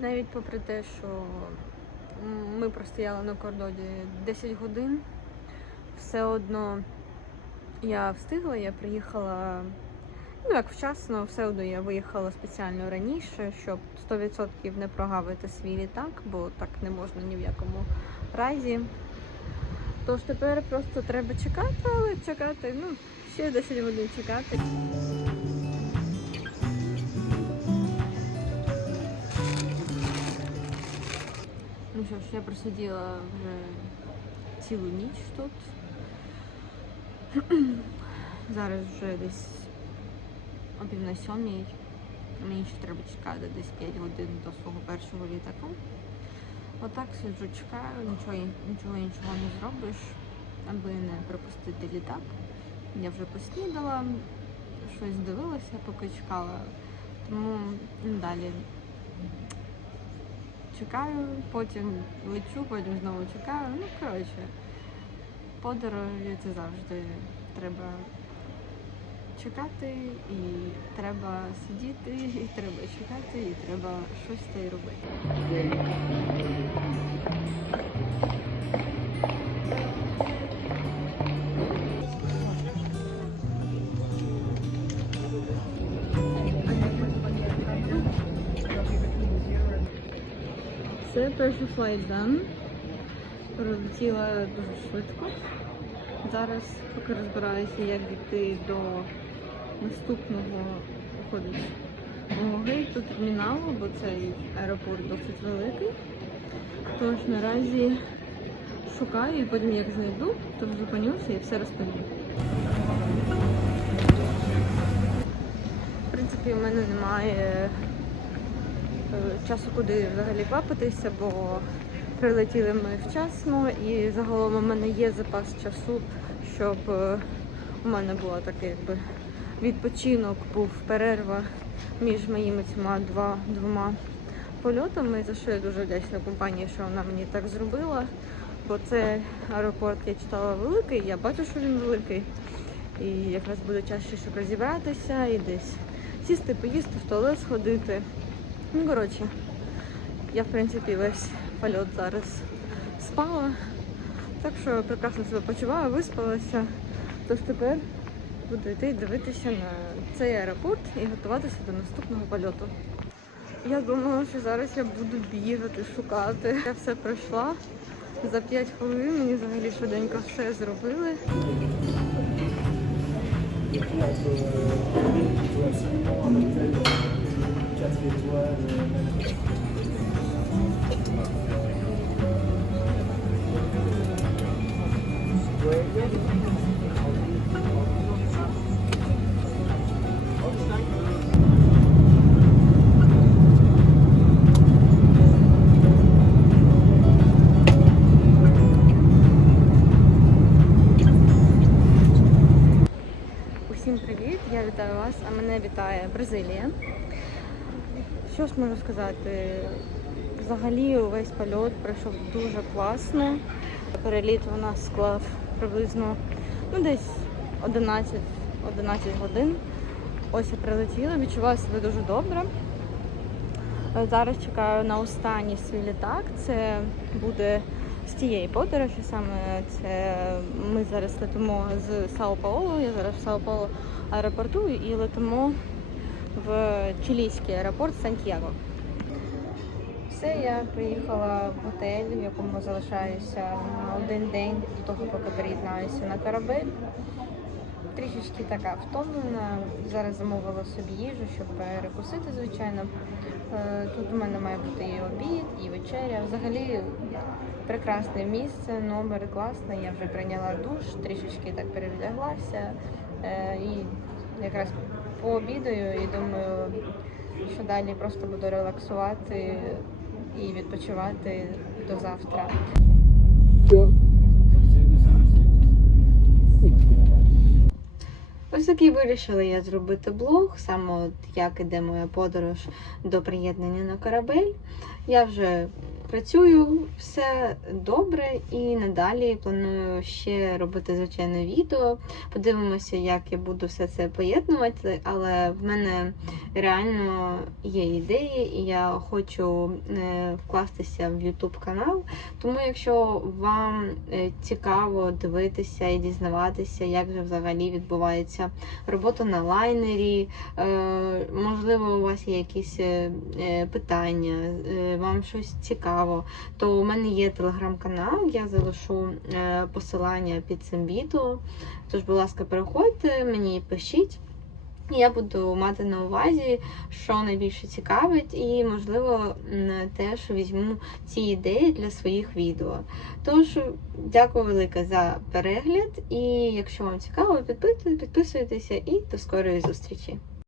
навіть попри те, що ми простояли на кордоні 10 годин, все одно я встигла, я приїхала. Ну, як вчасно, все одно я виїхала спеціально раніше, щоб 100% не прогавити свій літак, бо так не можна ні в якому разі. Тож тепер просто треба чекати, але чекати, ну, ще 10 годин чекати. Що ж, я просиділа вже цілу ніч тут. Зараз вже десь о пів на сьомій. Мені ще треба чекати десь 5 годин до свого першого літака. Отак сиджу, чекаю, нічого, нічого іншого не зробиш, аби не пропустити літак. Я вже поснідала, щось дивилася, поки чекала. Тому далі чекаю, потім лечу, потім знову чекаю. Ну, коротше, подорожі це завжди треба чекати, і треба сидіти, і треба чекати, і треба щось та й робити. Флайт дан. Пролетіла дуже швидко. Зараз поки розбираюся, як дійти до наступного гейту терміналу, бо цей аеропорт досить великий. Тож наразі шукаю і потім як знайду, то зупинюся і все розповім. В принципі, у мене немає часу куди взагалі квапитися, бо прилетіли ми вчасно і загалом у мене є запас часу, щоб е, у мене була така якби відпочинок, був перерва між моїми цими два, двома польотами, за що я дуже вдячна компанії, що вона мені так зробила. Бо це аеропорт, я читала великий, я бачу, що він великий. І якраз буде час ще, щоб розібратися і десь сісти, поїсти, в туалет сходити. Ну, коротше, я в принципі весь польот зараз спала. Так що прекрасно себе почуваю, виспалася. Тож тепер буду йти дивитися на цей аеропорт і готуватися до наступного польоту. Я думала, що зараз я буду бігати, шукати. Я все пройшла за 5 хвилин. Мені взагалі швиденько все зробили. Усім привіт! Я вітаю вас, а мене вітає Бразилія. Що ж можу сказати? Взагалі увесь польот пройшов дуже класно. Переліт у нас склав приблизно ну, десь 11, 11 годин. Ось я прилетіла, відчуваю себе дуже добре. Е, Зараз чекаю на останній свій літак. Це буде з тієї подорожі. Саме це ми зараз летимо з Сао Паоло. Я зараз в Сао Паоло аеропорту і летимо в чилійський аеропорт Сантьяго. Все, я приїхала в готель, в якому залишаюся на один день до того, поки переєднаюся на корабель. Трішечки така втомлена. Зараз замовила собі їжу, щоб перекусити, звичайно. Е, Тут у мене має бути і обід, і вечеря. Взагалі прекрасне місце, номер класний. Я вже прийняла душ, трішечки так перевдяглася. Е, І якраз пообідаю і думаю, що далі просто буду релаксувати і відпочивати до завтра. Ось такий вирішила я зробити блог, саме от як іде моя подорож до приєднання на корабель. Я вже Працюю все добре і надалі планую ще робити звичайне відео. Подивимося, як я буду все це поєднувати, але в мене реально є ідеї, і я хочу е, вкластися в YouTube канал. Тому, якщо вам е, цікаво дивитися і дізнаватися, як же взагалі відбувається робота на лайнері, е, можливо, у вас є якісь питання, вам щось цікаво, то у мене є телеграм-канал, я залишу е, посилання під цим відео. Тож, будь ласка, переходьте, мені пишіть. Я буду мати на увазі, що найбільше цікавить, і, можливо, теж візьму ці ідеї для своїх відео. Тож, дякую велике за перегляд, і якщо вам цікаво, підписуйтеся і до скорої зустрічі!